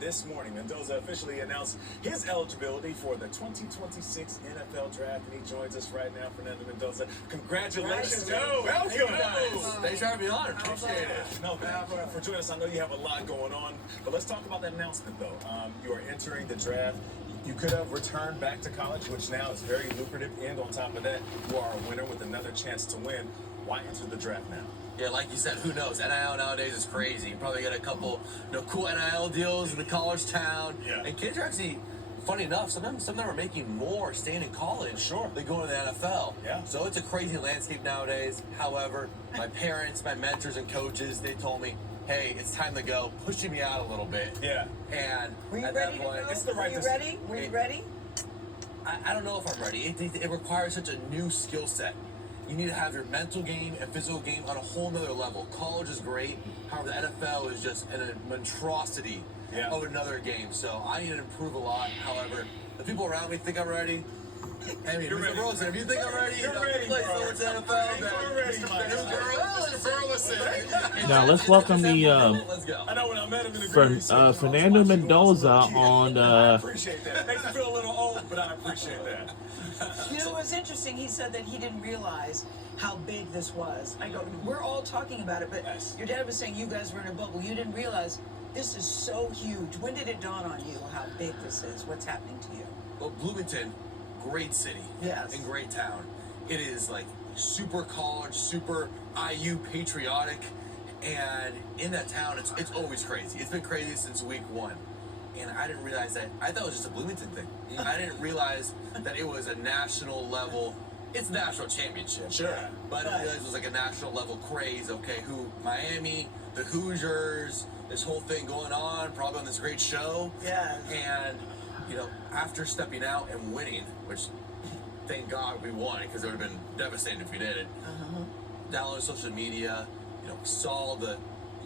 this morning, Mendoza officially announced his eligibility for the 2026 NFL Draft, and he joins us right now. Fernando Mendoza, congratulations, Joe. Welcome. Thanks for having me on. Appreciate it. No, for joining us. I know you have a lot going on, but let's talk about that announcement, though. You are entering the draft. You could have returned back to college, which now is very lucrative, and on top of that, you are a winner with another chance to win. Why enter the draft now? Yeah, like you said, who knows? NIL nowadays is crazy. You probably get a couple, cool NIL deals in the college town. Yeah. And kids are actually, funny enough, some of them are making more staying in college. Sure. Than going to the NFL. Yeah. So it's a crazy landscape nowadays. However, my parents, my mentors, and coaches, they told me, hey, it's time to go, pushing me out a little bit. Yeah. And were you at ready that point, to go? it's the right Were you decision. ready? Were you ready? I don't know if I'm ready. It requires such a new skill set. You need to have your mental game and physical game on a whole nother level. College is great. However, the NFL is just a monstrosity of another game. So I need to improve a lot. However, the people around me think I'm ready. I mean, Mr. Burleson, if you think I'm ready, You're ready, play bro. forward to NFL. You're ready, Mr. Burleson. Now let's welcome the Let's go. I know when I met him in the green, he said, Fernando "I was watching you when I was a Mendoza little kid." on I appreciate that. It makes me feel a little old, but I appreciate that. You know, it was interesting. He said that he didn't realize how big this was. I go, we're all talking about it, but Yes. your dad was saying you guys were in a bubble. You didn't realize this is so huge. When did it dawn on you how big this is? What's happening to you? Well, Bloomington, great city. Yes. And great town. It is like super college, super IU patriotic. And in that town, it's always crazy. It's been crazy since week one. And I didn't realize that. I thought it was just a Bloomington thing. I didn't realize that it was a national level. It's national championship. Sure. But I didn't realize it was like a national level craze. Okay, Miami, the Hoosiers, this whole thing going on, probably on this great show. Yes. And, after stepping out and winning, which thank God we won, because it would have been devastating if we didn't. Downloaded social media, saw the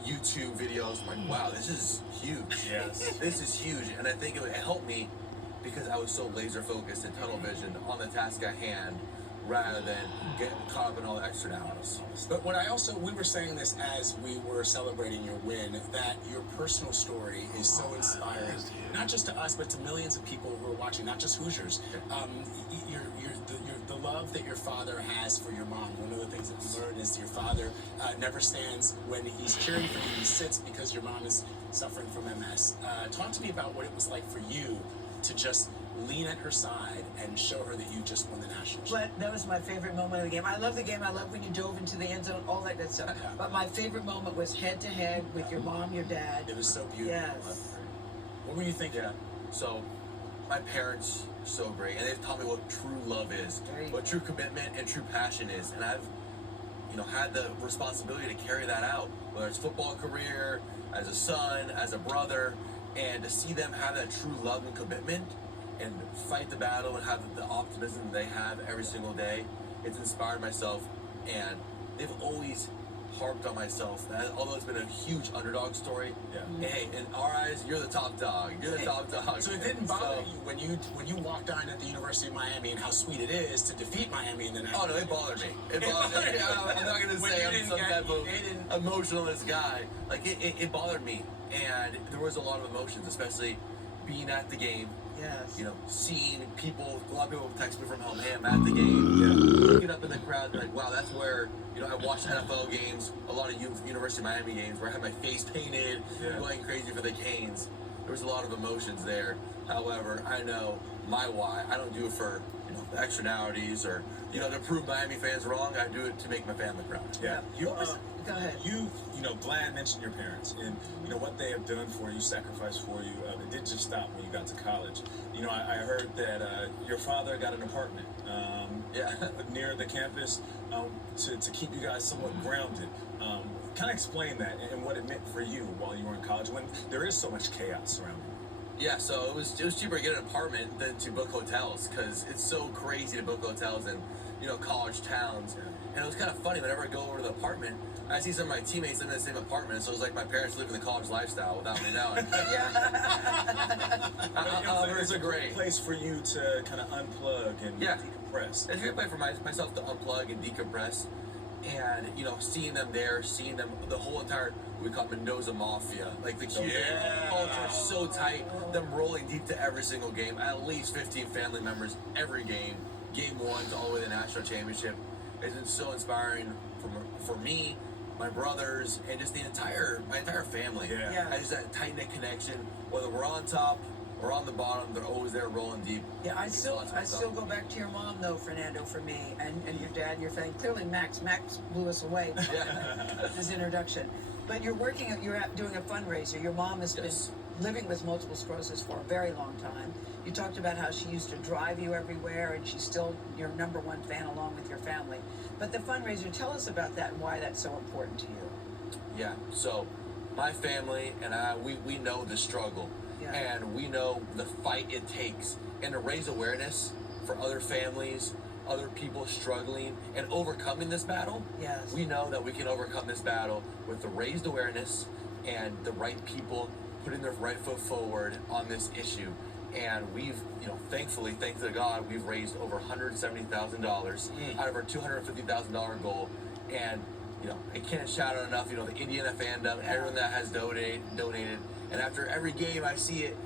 YouTube videos. I'm like, wow, this is huge. Yes. This is huge. And I think it helped me because I was so laser focused and tunnel vision on the task at hand rather than getting caught up in all the externalities. But we were saying this as we were celebrating your win, that your personal story is so inspiring, not just to us, but to millions of people who are watching, not just Hoosiers. The love that your father has for your mom. One of the things that we learned is your father never stands when he's cheering for you. He sits because your mom is suffering from MS. Talk to me about what it was like for you to just lean at her side and show her that you just won the national championship. But that was my favorite moment of the game. I love the game. I love when you dove into the end zone, all that good stuff. But my favorite moment was head to head with your mom, your dad. It was so beautiful. Yes. What were you thinking? Yeah. So, my parents are so great, and they've taught me what true love is, There you what go. true commitment and true passion is, and I've, had the responsibility to carry that out, whether it's football career, as a son, as a brother, and to see them have that true love and commitment, and fight the battle and have the optimism they have every single day, it's inspired myself, and they've always harped on myself that although it's been a huge underdog story, hey, in our eyes, you're the top dog. You're the top dog. So it didn't bother you when you walked on at the University of Miami and how sweet it is to defeat Miami in the national. Oh no, it bothered me. It bothered me. I'm not gonna When say you I'm didn't some get- type of it didn't- emotionalist guy. Like it bothered me, and there was a lot of emotions, especially being at the game. Yes. Seeing people. A lot of people text me from home. Hey, I'm at the game. Looking up in the crowd, and like, wow, that's where I watched NFL games, a lot of University of Miami games where I had my face painted, going crazy for the Canes. There was a lot of emotions there. However, I know my why. I don't do it for the externalities or to prove Miami fans wrong. I do it to make my family proud. Yeah. Go ahead. Vlad mentioned your parents and what they have done for you, sacrificed for you. It didn't just stop when you got to college. I heard that your father got an apartment near the campus to keep you guys somewhat grounded. Kind of explain that and what it meant for you while you were in college when there is so much chaos around you. Yeah, so it was cheaper to get an apartment than to book hotels because it's so crazy to book hotels in college towns. And it was kind of funny whenever I go over to the apartment, I see some of my teammates in the same apartment, so it was like my parents living the college lifestyle without me knowing. It's a great place for you to kind of unplug and decompress. It's a great way for myself to unplug and decompress. And seeing them there, seeing them, the whole entire, we call it Mendoza Mafia, like the Cuban culture is so tight, them rolling deep to every single game, at least 15 family members every game, game one to all the way to the national championship. It's been so inspiring for me, my brothers, and just my entire family. Yeah. Just that tight knit connection. Whether we're on top or on the bottom, they're always there rolling deep. Yeah, I still go back to your mom though, Fernando, for me, and your dad and your family. Clearly, Max blew us away with his introduction. But you're doing a fundraiser. Your mom has been living with multiple sclerosis for a very long time. You talked about how she used to drive you everywhere, and she's still your number one fan along with your family. But the fundraiser, tell us about that and why that's so important to you. Yeah, so my family and I, we know the struggle. Yeah. And we know the fight it takes. And to raise awareness for other families, other people struggling, and overcoming this battle, Yes. we know that we can overcome this battle with the raised awareness and the right people putting their right foot forward on this issue. And we've, thankfully, thanks to God, we've raised over $170,000 out of our $250,000 goal. And, I can't shout out enough, the Indiana fandom, everyone that has donated. And after every game, I see it,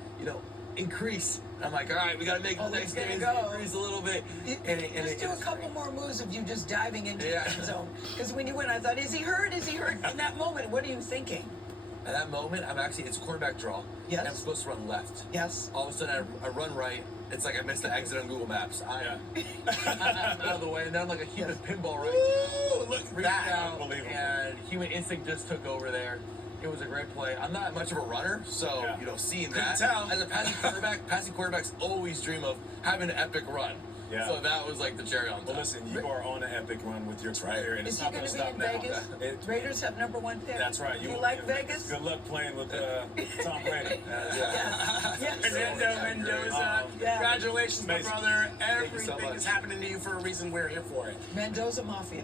increase. And I'm like, all right, we got to make the next game increase a little bit. Just do a couple more moves of you just diving into the end zone. Because when you went, I thought, is he hurt? Is he hurt? In that moment, what are you thinking? At that moment, it's a quarterback draw. Yes. And I'm supposed to run left. Yes. All of a sudden, I run right. It's like I missed the exit on Google Maps. I'm out of the way, and then I'm like a human pinball right. Look Reached out, and human instinct just took over there. It was a great play. I'm not much of a runner, so seeing that tell. as a passing quarterbacks always dream of having an epic run. Yeah. So that was like the cherry on top. Well, listen, you are on an epic run with your career, and Is it's he not going going to to be in stop now. Vegas? Raiders have number one pick. That's right. You like Vegas? Good luck playing with Tom Brady. Yes. Fernando Mendoza, congratulations, my amazing. brother. you so Everything much. is happening to you for a reason. We're here for it. Mendoza Mafia.